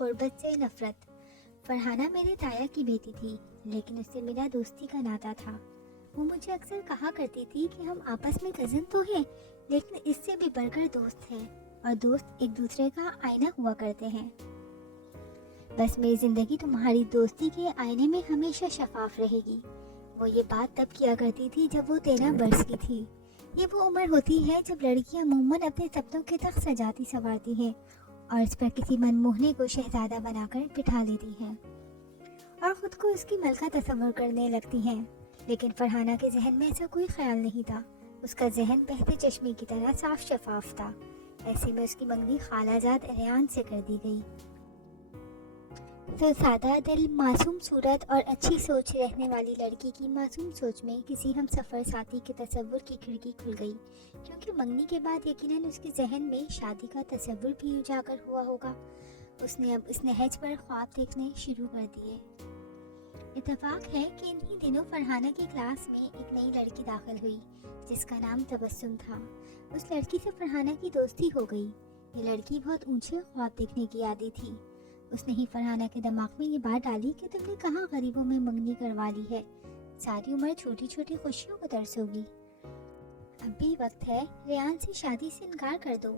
غربت سے نفرت۔ فرحانہ میرے تایا کی بیٹی تھی، لیکن اس سے میرا دوستی کا ناتا تھا۔ وہ مجھے اکثر کہا کرتی تھی کہ ہم آپس میں کزن تو ہیں، لیکن اس سے بھی بڑھ کر دوست ہیں، اور دوست ایک دوسرے کا آئینہ ہوا کرتے ہیں۔ بس میری زندگی تمہاری دوستی کے آئینے میں ہمیشہ شفاف رہے گی۔ وہ یہ بات تب کیا کرتی تھی جب وہ 13 برس کی تھی۔ یہ وہ عمر ہوتی ہے جب لڑکیاں عموماً اپنے سپنوں کے تخت سجاتی سنوارتی ہیں اور اس پر کسی من موہنے کو شہزادہ بنا کر بٹھا لیتی ہیں اور خود کو اس کی ملکہ تصور کرنے لگتی ہیں۔ لیکن فرحانہ کے ذہن میں ایسا کوئی خیال نہیں تھا۔ اس کا ذہن بہتے چشمے کی طرح صاف شفاف تھا۔ ایسے میں اس کی منگنی خالہ جاد ریان سے کر دی گئی۔ تو سادہ دل، معصوم صورت اور اچھی سوچ رہنے والی لڑکی کی معصوم سوچ میں کسی ہم سفر ساتھی کے تصور کی کھڑکی کھل گئی، کیونکہ منگنی کے بعد یقیناً اس کے ذہن میں شادی کا تصور بھی اجاگر ہوا ہوگا۔ اس نے اب اس نہج پر خواب دیکھنے شروع کر دیے۔ اتفاق ہے کہ انہی دنوں فرحانہ کی کلاس میں ایک نئی لڑکی داخل ہوئی جس کا نام تبسم تھا۔ اس لڑکی سے فرحانہ کی دوستی ہو گئی۔ یہ لڑکی بہت اونچے خواب دیکھنے کی عادی تھی۔ اس نے ہی فرحانہ کے دماغ میں یہ بات ڈالی کہ تم نے کہاں غریبوں میں منگنی کروا لی ہے، ساری عمر چھوٹی چھوٹی خوشیوں کو ترسوگی۔ اب بھی وقت ہے، ریان سے شادی سے انکار کر دو۔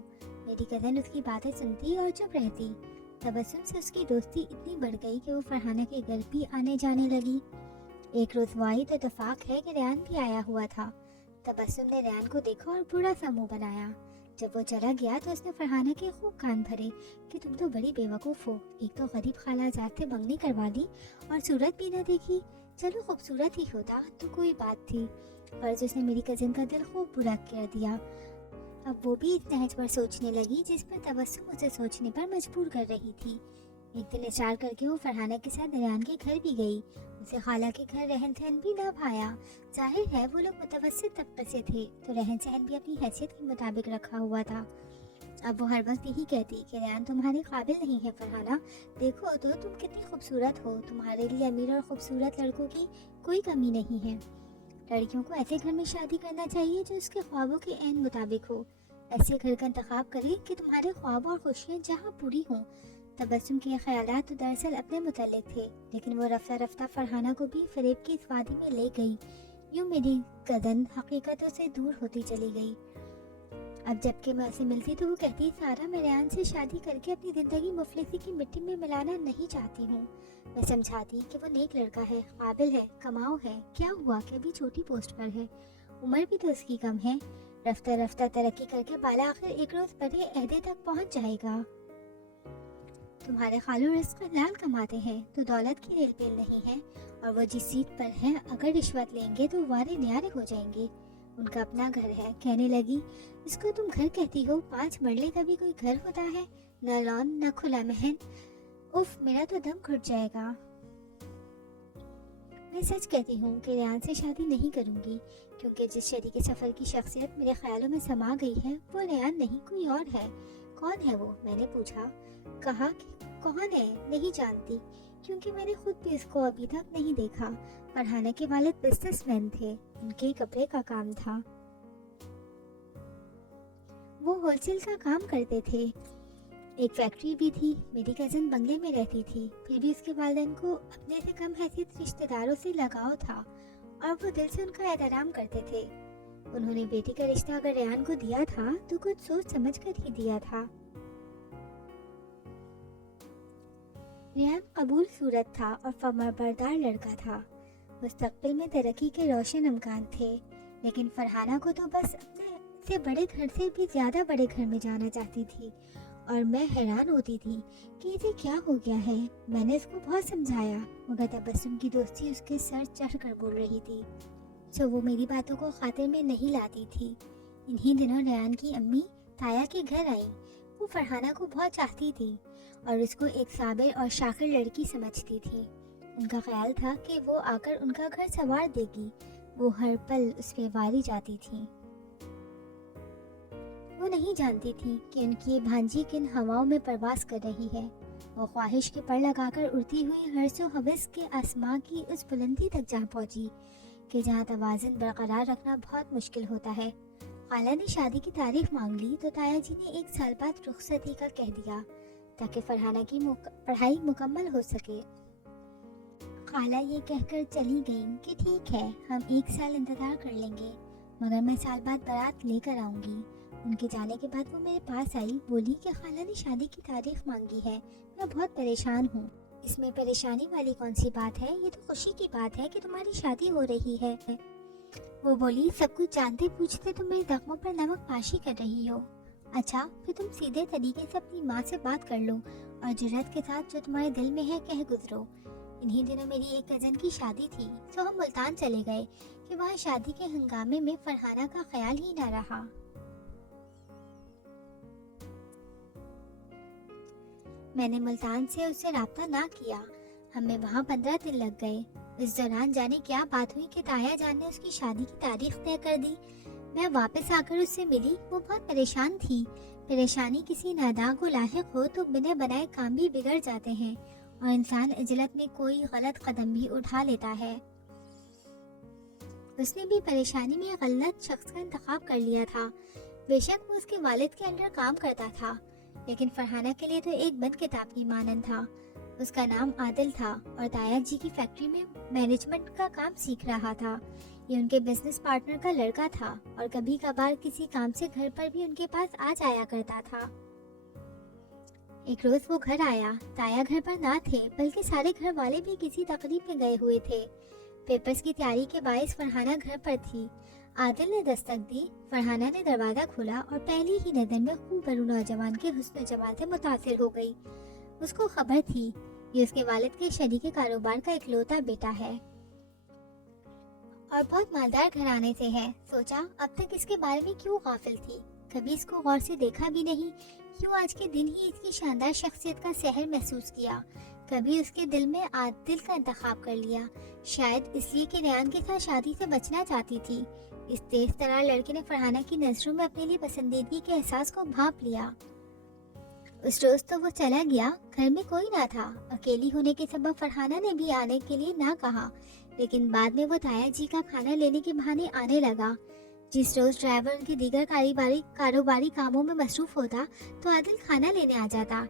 میری کزن اس کی باتیں سنتی اور چپ رہتی۔ تبسم سے اس کی دوستی اتنی بڑھ گئی کہ وہ فرحانہ کے گھر بھی آنے جانے لگی۔ ایک روز واحد اتفاق ہے کہ ریان بھی آیا ہوا تھا۔ تبسم نے ریان کو دیکھا اور برا سا منہ بنایا۔ جب وہ چلا گیا تو اس نے فرحانہ کے خوب کان بھرے کہ تم تو بڑی بے وقوف ہو، ایک تو غریب خالہ جات سے منگنی کروا لی اور صورت بھی نہ دیکھی۔ چلو خوبصورت ہی ہوتا تو کوئی بات تھی، پر اس نے میری کزن کا دل خوب برا کر دیا۔ اب وہ بھی اس نہج پر سوچنے لگی جس پر تبسم اسے سوچنے پر مجبور کر رہی تھی۔ ایک دن اصرار کر کے وہ فرحانہ کے ساتھ ریان کے گھر بھی گئی۔ اسے خالہ کے گھر رہن سہن بھی نہ بھایا۔ ظاہر ہے وہ لوگ متوسط طبقے سے تھے تو رہن سہن بھی اپنی حیثیت کے مطابق رکھا ہوا تھا۔ اب وہ ہر وقت یہی کہتی کہ ریان تمہارے قابل نہیں ہے فرحانہ، دیکھو تو تم کتنی خوبصورت ہو، تمہارے لیے امیر اور خوبصورت لڑکوں کی کوئی کمی نہیں ہے۔ لڑکیوں کو ایسے گھر میں شادی کرنا چاہیے جو اس کے خوابوں کے عین مطابق ہو۔ ایسے گھر کا انتخاب کرے کہ تمہارے خواب اور خوشیاں جہاں پوری ہوں۔ تبسم کے خیالات تو دراصل اپنے متعلق تھے، لیکن وہ رفتہ رفتہ فرحانہ کو بھی فریب کی اس وادی میں لے گئی۔ یوں میری کزن حقیقتوں سے دور ہوتی چلی گئی۔ اب جب کہ میں اسے ملتی تو وہ کہتی، سارا میں ریان سے شادی کر کے اپنی زندگی مفلسی کی مٹی میں ملانا نہیں چاہتی ہوں۔ میں سمجھاتی کہ وہ نیک لڑکا ہے، قابل ہے، کماؤ ہے، کیا ہوا کہ ابھی چھوٹی پوسٹ پر ہے، عمر بھی تو اس کی کم ہے، رفتہ رفتہ ترقی کر کے بالا آخر ایک روز بڑے عہدے تک پہنچ جائے گا۔ تمہارے خالو رزق حلال کماتے ہیں تو دولت کی ریل پیل نہیں ہے، اور وہ جس سیٹ پر ہیں اگر رشوت لیں گے تو وارے نیارے ہو جائیں گے۔ ان کا اپنا گھر ہے۔ کہنے لگی، اس کو تم گھر کہتی ہو، 5 مرلے کا بھی کوئی گھر ہوتا ہے، نہ لان نہ کھلا محل، اف میرا تو دم گھٹ جائے گا۔ میں سچ کہتی ہوں کہ ریان سے شادی نہیں کروں گی، کیونکہ جس شریک سفر کی شخصیت میرے خیالوں میں سما گئی ہے وہ ریان نہیں کوئی اور ہے۔ کون ہے وہ؟ میں نے پوچھا۔ کہا کہ کون ہے نہیں جانتی، کیونکہ میں نے خود بھی اس کو ابھی تک نہیں دیکھا۔ فرحانہ کے والد بزنس مین تھے، ان کے کپڑے کا کام تھا، وہ ہول سیل کا کام کرتے تھے، ایک فیکٹری بھی تھی۔ میری کزن بنگلے میں رہتی تھی، پھر بھی اس کے والدین کو اپنے سے کم حیثیت رشتہ داروں سے لگاؤ تھا اور وہ دل سے ان کا احترام کرتے تھے۔ انہوں نے بیٹی کا رشتہ اگر ریان کو دیا تھا تو کچھ سوچ سمجھ کر ہی دیا تھا۔ ریان قبول صورت تھا اور فرمانبردار لڑکا تھا، مستقبل میں ترقی کے روشن امکان تھے، لیکن فرحانہ کو تو بس اپنے سے بڑے گھر سے بھی زیادہ بڑے گھر میں جانا چاہتی تھی، اور میں حیران ہوتی تھی کہ اسے کیا ہو گیا ہے۔ میں نے اس کو بہت سمجھایا، مگر تبسم کی دوستی اس کے سر چڑھ کر بول رہی تھی، سو وہ میری باتوں کو خاطر میں نہیں لاتی تھی۔ انہی دنوں ریان کی امی تایا کے گھر آئیں۔ وہ فرحانہ کو بہت چاہتی تھی اور اس کو ایک صابر اور شاکر لڑکی سمجھتی تھی۔ ان کا خیال تھا کہ وہ آ کر ان کا گھر سنوار دے گی۔ وہ ہر پل اس پہ واری جاتی تھی۔ وہ نہیں جانتی تھی کہ ان کی بھانجی کن ہواؤں میں پرواز کر رہی ہے۔ وہ خواہش کے پر لگا کر اڑتی ہوئی حرص و حوث کے آسماں کی اس بلندی تک جا پہنچی کہ جہاں توازن برقرار رکھنا بہت مشکل ہوتا ہے۔ خالہ نے شادی کی تاریخ مانگ لی تو تایا جی نے 1 سال بعد رخصتی کا کہہ دیا۔ ताकि फरहाना की पढ़ाई मुकम्मल हो सके। खाला ये कहकर चली गईं कि ठीक है, हम 1 साल इंतज़ार कर लेंगे, मगर मैं साल बाद बारात लेकर आऊँगी। उनके जाने के बाद वो मेरे पास आई, बोली कि खाला ने शादी की तारीख मांगी है, मैं बहुत परेशान हूँ। इसमें परेशानी वाली कौन सी बात है, ये तो खुशी की बात है कि तुम्हारी शादी हो रही है। वो बोली, सब कुछ जानते पूछते तुम मेरे जख्मों पर नमक पाशी कर रही हो। अच्छा, फिर तुम सीधे तरीके से अपनी माँ से बात कर लो और जुर्रत के साथ जो तुम्हारे दिल में है कह गुजरो। इन्हीं दिनों मेरी एक कज़न की शादी थी, तो हम मुल्तान चले गए कि वहाँ शादी के हंगामे में फरहाना का ख्याल ही ना रहा। मैंने मुल्तान से उससे राब्ता ना किया। हमें वहाँ 15 दिन लग गए। इस दौरान जाने क्या बात हुई कि ताया जान ने उसकी शादी की तारीख तय कर दी। मैं वापस आकर उससे मिली, वो बहुत परेशान थी। परेशानी किसी नादान को लाहिक हो तो बिना बनाए काम भी बिगड़ जाते हैं और इंसान इजलत में कोई गलत कदम भी उठा लेता है। उसने भी परेशानी में गलत शख्स का इंतखाब कर लिया था। बेशक वो उसके वालिद के अंडर काम करता था, लेकिन फरहाना के लिए तो एक बंद किताब की मानंद था। उसका नाम आदिल था और ताया जी की फैक्ट्री में मैनेजमेंट का काम सीख रहा था। ये उनके बिजनेस पार्टनर का लड़का था और कभी कभार किसी काम से घर पर भी उनके पास आ जाया करता था। एक रोज वो घर आया। ताया घर पर ना थे, बल्कि सारे घर वाले भी किसी तकरीब में गए हुए थे। पेपर्स की तैयारी के बायस फरहाना घर पर थी। आदिल ने दस्तक दी। फरहाना ने दरवाजा खोला और पहली ही नजर में खूबरू नौजवान के हुस्न जमाल से मुतासिर हो गई। उसको खबर थी ये उसके वालिद के शरीके कारोबार का इकलौता बेटा है और बहुत मालदार घराने से है। सोचा अब तक इसके बारे में क्यों गाफिल थी, कभी इसको गौर से देखा भी नहीं। क्यों आज के दिन ही इसकी शानदार शख्सियत का सहर महसूस किया, कभी उसके दिल में आदिल का इंतखाब कर लिया। शायद इसलिए कि रेयान के साथ शादी से बचना चाहती थी। इस तेज तरार लड़के ने फरहाना की नजरों में अपने लिए पसंदीदगी के एहसास को भांप लिया। उस रोज तो वो चला गया, घर में कोई ना था। अकेली होने के सबब फरहाना ने भी आने के लिए ना कहा, लेकिन बाद में वो ताया जी का खाना लेने के बहाने आने लगा। जिस रोज ड्राइवर उनके दीगर कारोबारी कामों में मसरूफ होता तो आदिल खाना लेने आ जाता,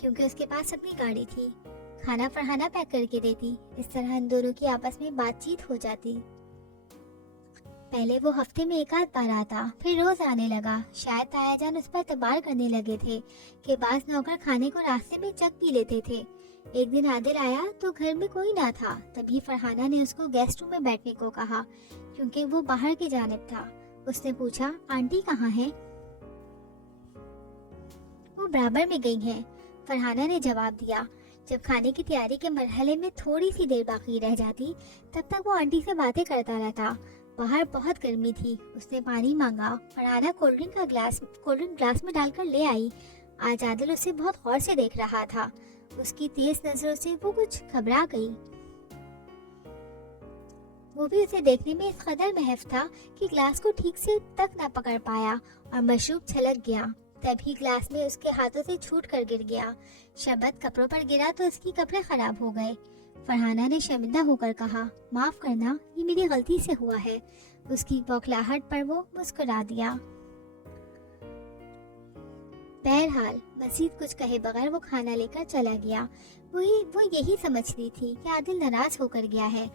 क्योंकि उसके पास अपनी गाड़ी थी। खाना फरहाना पैक करके देती। इस तरह इन दोनों की आपस में बातचीत हो जाती। पहले वो हफ्ते में एक आध बार आता, फिर रोज आने लगा। शायद ताया जान उस पर तबार करने लगे थे कि बाज नौकर खाने को रास्ते में चख पी लेते थे। एक दिन आदिल आया तो घर में कोई ना था। तभी फरहाना ने उसको गेस्ट रूम में बैठने को कहा, क्योंकि वो बाहर की जानिब था। उसने पूछा, आंटी कहाँ है? वो बराबर में गई हैं, फरहाना ने जवाब दिया। जब खाने की तैयारी के मरहले में थोड़ी सी देर बाकी रह जाती, तब तक वो आंटी से बातें करता रहता। बाहर बहुत गर्मी थी। उसने पानी मांगा। फरहाना कोल्ड ड्रिंक ग्लास में डालकर ले आई। आज आदिल उसे बहुत गौर से देख रहा था। उसकी तेज नजरों से वो कुछ घबरा गई। वो भी उसे देखने में इस कदर महफ था कि ग्लास को ठीक से तक ना पकड़ पाया और मशरूब छलक गया। तभी ग्लास में उसके हाथों से छूट कर गिर गया। शरबत कपड़ों पर गिरा तो उसकी कपड़े खराब हो गए। फरहाना ने शर्मिंदा होकर कहा, माफ करना, ये मेरी गलती से हुआ है। उसकी बौखलाहट पर वो मुस्कुरा दिया। बहरहाल मजीद कुछ कहे बगैर वो खाना लेकर चला गया। वो यही समझती थी कि आदिल नाराज होकर गया है।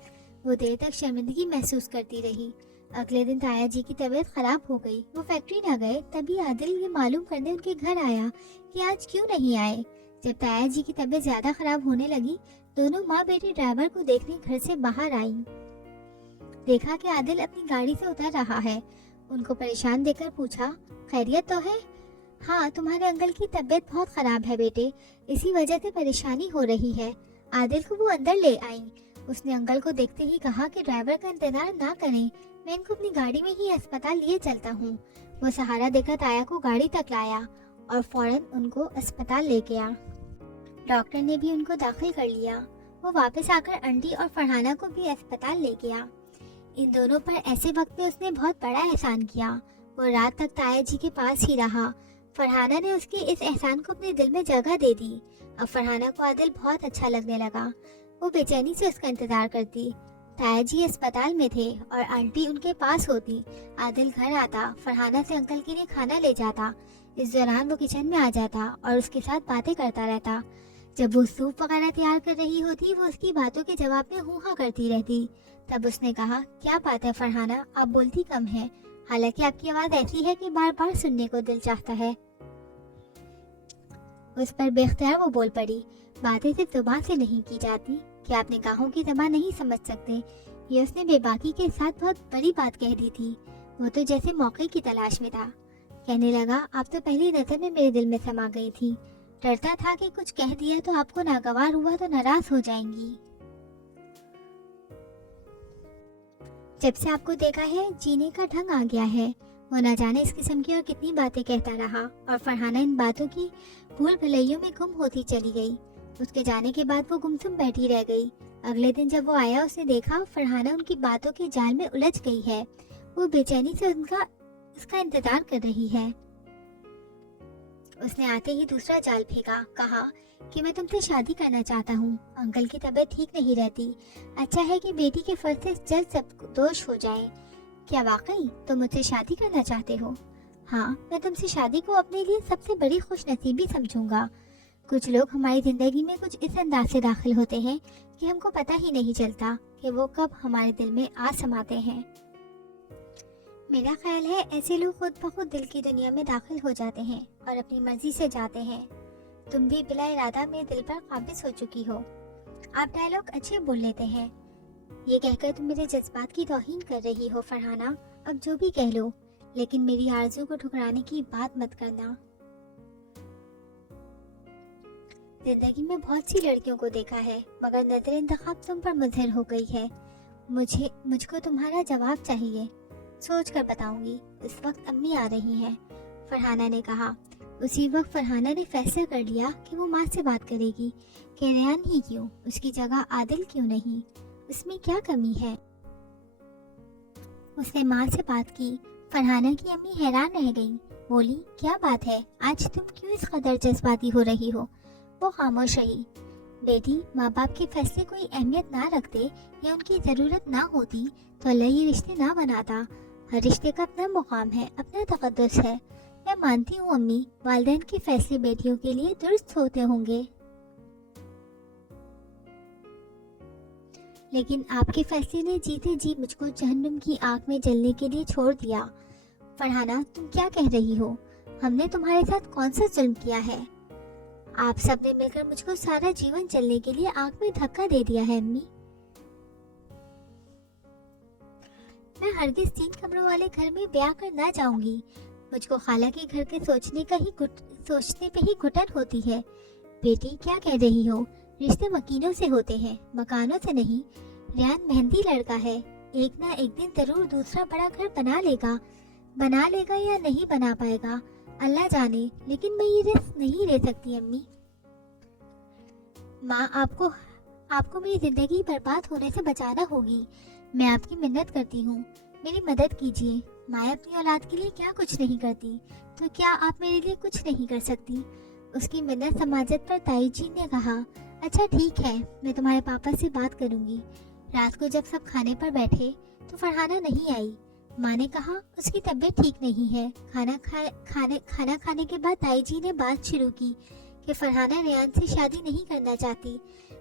वो देर तक शर्मिंदगी महसूस करती रही। अगले दिन ताया जी की तबीयत खराब हो गई। वो फैक्ट्री ना गए। तभी आदिल ये मालूम करने उनके घर आया कि आज क्यों नहीं आए। जब ताया जी की तबीयत ज्यादा खराब होने लगी, दोनों माँ बेटी ड्राइवर को देखने घर से बाहर आई। देखा कि आदिल अपनी गाड़ी से उतर रहा है। उनको परेशान देखकर पूछा, खैरियत तो है? हाँ, तुम्हारे अंकल की तबीयत बहुत खराब है बेटे, इसी वजह से परेशानी हो रही है। आदिल को वो अंदर ले आई। उसने अंकल को देखते ही कहा कि ड्राइवर का इंतजार ना करें, मैं इनको अपनी गाड़ी में ही अस्पताल लिए चलता हूँ। वो सहारा देकर ताया को गाड़ी तक लाया और फौरन उनको अस्पताल ले गया। डॉक्टर ने भी उनको दाखिल कर लिया। वो वापस आकर आंटी और फरहाना को भी अस्पताल ले गया। इन दोनों पर ऐसे वक्त में उसने बहुत बड़ा एहसान किया। वो रात तक ताया जी के पास ही रहा। फरहाना ने उसके इस एहसान को अपने दिल में जगह दे दी। अब फरहाना को आदिल बहुत अच्छा लगने लगा। वो बेचैनी से उसका इंतजार करती। ताया जी अस्पताल में थे और आंटी उनके पास होती। आदिल घर आता, फरहाना से अंकल के लिए खाना ले जाता। इस दौरान वो किचन में आ जाता और उसके साथ बातें करता रहता। जब वो सूप वगैरह तैयार कर रही होती, वो उसकी बातों के जवाब में हूँ हाँ करती रहती। तब उसने कहा, क्या बात है फरहाना, आप बोलती कम है, हालांकि आपकी आवाज ऐसी है कि बार बार सुनने को दिल चाहता है। उस पर बेख्तियार वो बोल पड़ी, बातें सिर्फ जुबान से नहीं की जाती, क्या आप निगाहों की ज़बान नहीं समझ सकते? ये उसने बेबाकी के साथ बहुत बड़ी बात कह दी थी। वो तो जैसे मौके की तलाश में था। कहने लगा, आप तो पहली नजर में मेरे दिल में समा गई थी। डरता था कि कुछ कह दिया तो आपको नागवार हुआ तो नाराज हो जाएंगी। जब से आपको देखा है जीने का ढंग आ गया है। वो न जाने इस किस्म की और कितनी बातें कहता रहा और फरहाना इन बातों की भूल भुलैयों में गुम होती चली गई। उसके जाने के बाद वो गुमसुम बैठी रह गई। अगले दिन जब वो आया, उसने देखा फरहाना उनकी बातों के जाल में उलझ गई है। वो बेचैनी से उसका इंतजार कर रही है। उसने आते ही दूसरा जाल फेंका, कहा कि मैं तुमसे शादी करना चाहता हूँ। अंकल की तबीयत ठीक नहीं रहती। अच्छा है कि बेटी के फर्ज से जल्द सब दोष हो जाए। क्या वाकई तुम मुझसे शादी करना चाहते हो? हाँ, मैं तुमसे शादी को अपने लिए सबसे बड़ी खुशनसीबी समझूंगा। कुछ लोग हमारी जिंदगी में कुछ इस अंदाज से दाखिल होते हैं कि हमको पता ही नहीं चलता कि वो कब हमारे दिल में आ समाते हैं। मेरा ख्याल है ऐसे लोग खुद ब खुद दिल की दुनिया में दाखिल हो जाते हैं और अपनी मर्जी से जाते हैं। तुम भी बिला इरादा मेरे दिल पर काबिज हो चुकी हो। आप डायलॉग अच्छे बोल लेते हैं। ये कहकर तुम मेरे जज्बात की तौहीन कर रही हो फरहाना। अब जो भी कह लो, लेकिन मेरी आरज़ू को ठुकराने की बात मत करना। जिंदगी में बहुत सी लड़कियों को देखा है, मगर नजर इंतखाब तुम पर मुज़हिर हो गई है। मुझको तुम्हारा जवाब चाहिए। सोच कर बताऊंगी। इस वक्त अम्मी आ रही हैं, फरहाना ने कहा। उसी वक्त फरहाना ने फैसला कर लिया कि वो माँ से बात करेगी कि रेयान ही क्यों, उसकी जगह आदिल क्यों नहीं, उसमें क्या कमी है। उसने माँ से बात की। फरहाना की अम्मी हैरान रह गई। बोली, क्या बात है, आज तुम क्यों इस कदर जज्बाती हो रही हो? वो खामोश रही। बेटी, माँ बाप के फैसले कोई अहमियत ना रखते या उनकी ज़रूरत ना होती तो अल्लाह ये रिश्ते ना बनाता। हर रिश्ते का अपना मुकाम है, अपना तकद्दुस है। मैं मानती हूँ अम्मी, वालिदैन के फैसले बेटियों के लिए दुरुस्त होते होंगे, लेकिन आपके फैसले ने जीते जी मुझको जहन्नुम की आग में जलने के लिए छोड़ दिया। फरहाना, तुम क्या कह रही हो? हमने तुम्हारे साथ कौन सा जुल्म किया है? आप सब ने मिलकर मुझको सारा जीवन जलने के लिए आग में धक्का दे दिया है अम्मी। मैं हरगिज 3 कमरों वाले घर में ब्याह कर ना जाऊंगी। मुझको खाला के घर के सोचने पे ही घुटन होती है। बेटी, क्या कह रही हो? रिश्ते मकीनों से होते हैं, मकानों से नहीं। रेयान मेहंदी लड़का है, एक ना एक दिन जरूर दूसरा बड़ा घर बना लेगा या नहीं बना पाएगा, अल्लाह जाने, लेकिन मैं ये रिस्क नहीं ले सकती अम्मी। माँ, आपको मेरी जिंदगी बर्बाद होने से बचाना होगी। मैं आपकी मिन्नत करती हूँ, मेरी मदद कीजिए। माँ अपनी औलाद के लिए क्या कुछ नहीं करती, तो क्या आप मेरे लिए कुछ नहीं कर सकती? उसकी मिन्नत समाजत पर ताई जी ने कहा, अच्छा ठीक है, मैं तुम्हारे पापा से बात करूंगी। रात को जब सब खाने पर बैठे तो फरहाना नहीं आई। माँ ने कहा उसकी तबीयत ठीक नहीं है। खाना खाने के बाद ताई जी ने बात शुरू की कि फरहाना रेयान से शादी नहीं करना चाहती।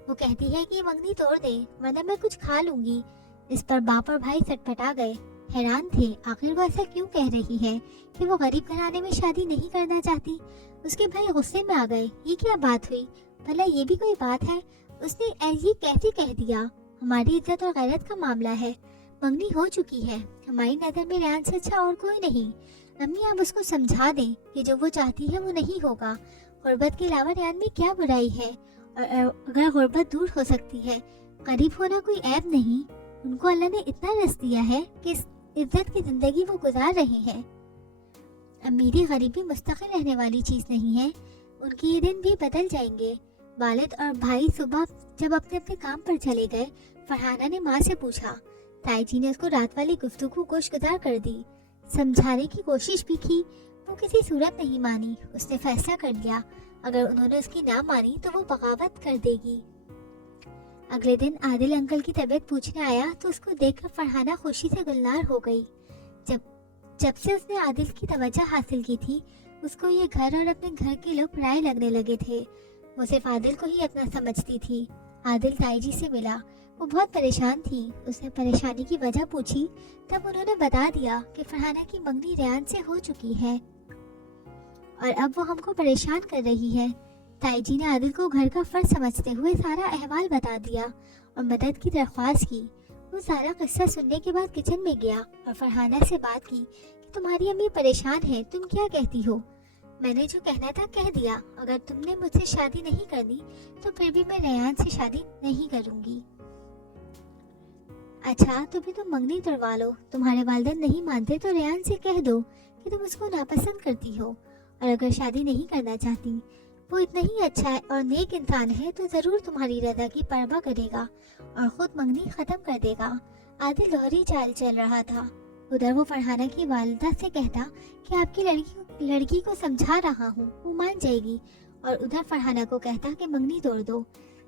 वो कहती है कि मंगनी तोड़ दे वरना मैं कुछ खा लूंगी। इस पर बाप और भाई सटपटा गए, हैरान थे आखिर वो ऐसा क्यों कह रही है कि वो गरीब घराने में शादी नहीं करना चाहती। उसके भाई गुस्से में आ गए, ये क्या बात हुई, भला ये भी कोई बात है? उसने ये कैसे कह दिया? हमारी इज्जत और गैरत का मामला है, मंगनी हो चुकी है, हमारी नजर में रेयान से अच्छा और कोई नहीं। अम्मी, आप उसको समझा दें कि जो वो चाहती है वो नहीं होगा। गुर्बत के अलावा रेयान में क्या बुराई है? और अगर गुर्बत दूर हो सकती है, गरीब होना कोई ऐब नहीं। उनको अल्लाह ने इतना रस दिया है कि इस इज्जत की जिंदगी वो गुजार रही है। अमीरी गरीबी मुस्तकिल रहने वाली चीज नहीं है, उनके ये दिन भी बदल जाएंगे। वालिद और भाई सुबह जब अपने अपने काम पर चले गए, फरहाना ने माँ से पूछा। ताई जी ने उसको रात वाली गुफ्तगू गोशगुजार कर दी। समझाने की कोशिश भी की, वो किसी सूरत नहीं मानी। उसने फैसला कर लिया अगर उन्होंने उसकी ना मानी तो वो बगावत कर देगी। अगले दिन आदिल अंकल की तबीयत पूछने आया तो उसको देखकर फरहाना खुशी से गुलनार हो गई। जब से उसने आदिल की तवज्जो हासिल की थी, उसको ये घर और अपने घर के लोग पराये लगने लगे थे। वो सिर्फ आदिल को ही अपना समझती थी। आदिल ताई जी से मिला। वो बहुत परेशान थी। उसने परेशानी की वजह पूछी, तब उन्होंने बता दिया कि फरहाना की मंगनी रेहान से हो चुकी है और अब वो हमको परेशान कर रही है। ताई जी ने आदिल को घर का फर्ज समझते हुए सारा अहवाल बता दिया और मदद की दरख्वास्त की। वो सारा किस्सा सुनने के बाद किचन में गया और फरहाना से बात की कि तुम्हारी अम्मी परेशान है, तुम क्या कहती हो? मैंने जो कहना था कह दिया। अगर तुमने मुझसे शादी नहीं करनी तो फिर भी मैं रेहान से शादी नहीं करूंगी। अच्छा, तो भी तुम मंगनी तुड़वा लो। तुम्हारे वालिदैन नहीं मानते तो रेहान से कह दो कि तुम उसको नापसंद करती हो और अगर शादी नहीं करना चाहती, वो इतना ही अच्छा है और नेक इंसान है तो जरूर तुम्हारी रजा की परवाह करेगा और खुद मंगनी खत्म कर देगा। आदिल दोहरी चाल चल रहा था। उधर वो फरहाना की वालिदा से कहता कि आपकी लड़की को समझा रहा हूँ, वो मान जाएगी, और उधर फरहाना को कहता कि मंगनी तोड़ दो।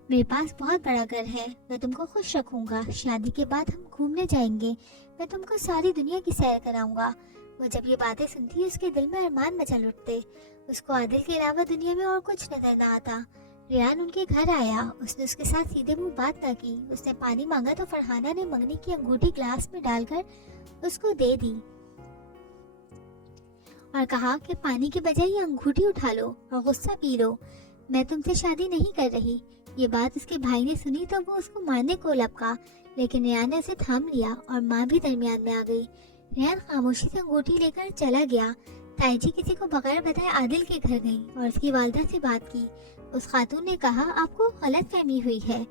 मेरे पास बहुत बड़ा घर है, मैं तुमको खुश रखूंगा। शादी के बाद हम घूमने जाएंगे, मैं तुमको सारी दुनिया की सैर कराऊंगा। वो जब ये बातें सुनती उसके दिल में अरमान मचल उठते। उसको आदिल के अलावा दुनिया में और कुछ नजर न आता। रेहान उनके घर आया। उसने उसके साथ सीधे मुंह बात न की। उसने पानी मांगा तो फरहाना ने मंगनी की अंगूठी ग्लास में डालकर उसको दे दी और कहा कि पानी के बजाय ये अंगूठी उठा लो और गुस्सा पी लो। मैं तुमसे शादी नहीं कर रही। ये बात उसके भाई ने सुनी तो वो उसको मारने को लपका, लेकिन रेहान ने उसे थाम लिया और माँ भी दरमियान में आ गई। रेहान खामोशी से अंगूठी लेकर चला गया। ताई जी किसी को बगैर बताए आदिल के घर गई और उसकी वालिदा से बात की। उस खातून ने कहा, आपको गलत फहमी हुई है,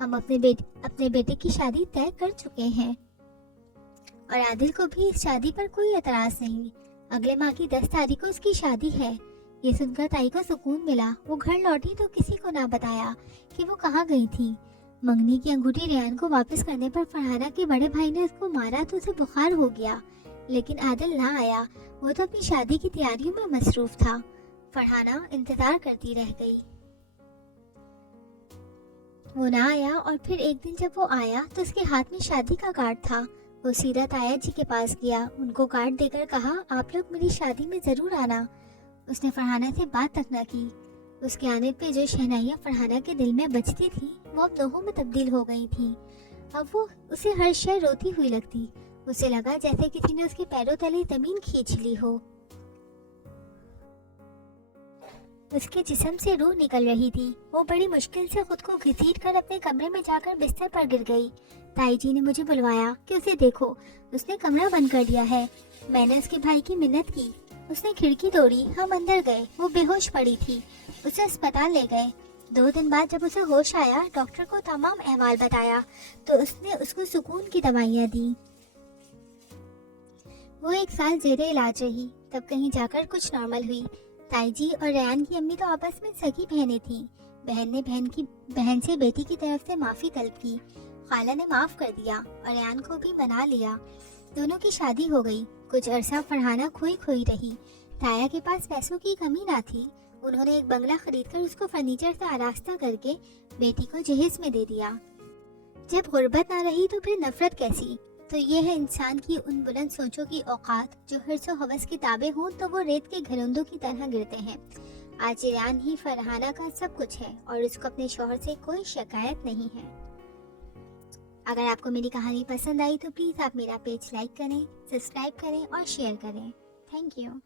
हम अपने बेटे की शादी तय कर चुके हैं और आदिल को भी इस शादी पर कोई एतराज नहीं। अगले माह की 10 तारीख को उसकी शादी है। ये सुनकर ताई को सुकून मिला। वो घर लौटी तो किसी को ना बताया कि वो कहाँ गई थी। मंगनी की अंगूठी रेहान को वापस करने पर फरहाना के बड़े भाई ने उसको मारा तो उसे बुखार हो गया, लेकिन आदिल ना आया। वो तो अपनी शादी की तैयारियों में मसरूफ था। फरहाना इंतजार करती रह गई। वो ना आया और फिर एक दिन जब वो आया तो उसके हाथ में शादी का कार्ड था। वो सीधा ताया जी के पास गया, उनको कार्ड देकर कहा, आप लोग मेरी शादी में जरूर आना। उसने फरहाना से बात तक न की। उसके आने पे जो शहनाइयाँ फरहाना के दिल में बजती थी वो अब दोहों में तब्दील हो गई थी। अब वो उसे हर शय रोती हुई लगती। उसे लगा जैसे किसी ने उसके पैरों तले जमीन खींच ली हो। उसके जिस्म से रूह निकल रही थी। वो बड़ी मुश्किल से खुद को घसीट कर अपने कमरे में जाकर बिस्तर पर गिर गई। ताई जी ने मुझे बुलवाया कि उसे देखो, उसने कमरा बंद कर दिया है। मैंने उसके भाई की मिन्नत की। उसने खिड़की तोड़ी, हम अंदर गए। वो बेहोश पड़ी थी। उसे अस्पताल ले गए। 2 दिन बाद जब उसे होश आया, डॉक्टर को तमाम अहवाल बताया तो उसने उसको सुकून की दवाइयाँ दी। वो 1 साल जेरे इलाज रही, तब कहीं जाकर कुछ नॉर्मल हुई। ताई जी और रेहान की अम्मी तो आपस में सगी बहनें थीं। बहन ने बहन से बेटी की तरफ से माफी तलब की। खाला ने माफ कर दिया और रेहान को भी मना लिया। दोनों की शादी हो गई। कुछ अरसा फरहाना खोई खोई रही। ताया के पास पैसों की कमी ना थी। उन्होंने एक बंगला खरीदकर उसको फर्नीचर से आरास्ता करके बेटी को जहेज में दे दिया। जब गुर्बत ना रही तो फिर नफरत कैसी। तो ये है इंसान की उन बुलंद सोचों की औकात, जो हिर्स और हवस के ताबे हों तो वो रेत के घरौंदों की तरह गिरते हैं। आज रेहान ही फरहाना का सब कुछ है और उसको अपने शौहर से कोई शिकायत नहीं है। अगर आपको मेरी कहानी पसंद आई तो प्लीज़ आप मेरा पेज लाइक करें, सब्सक्राइब करें और शेयर करें। Thank you.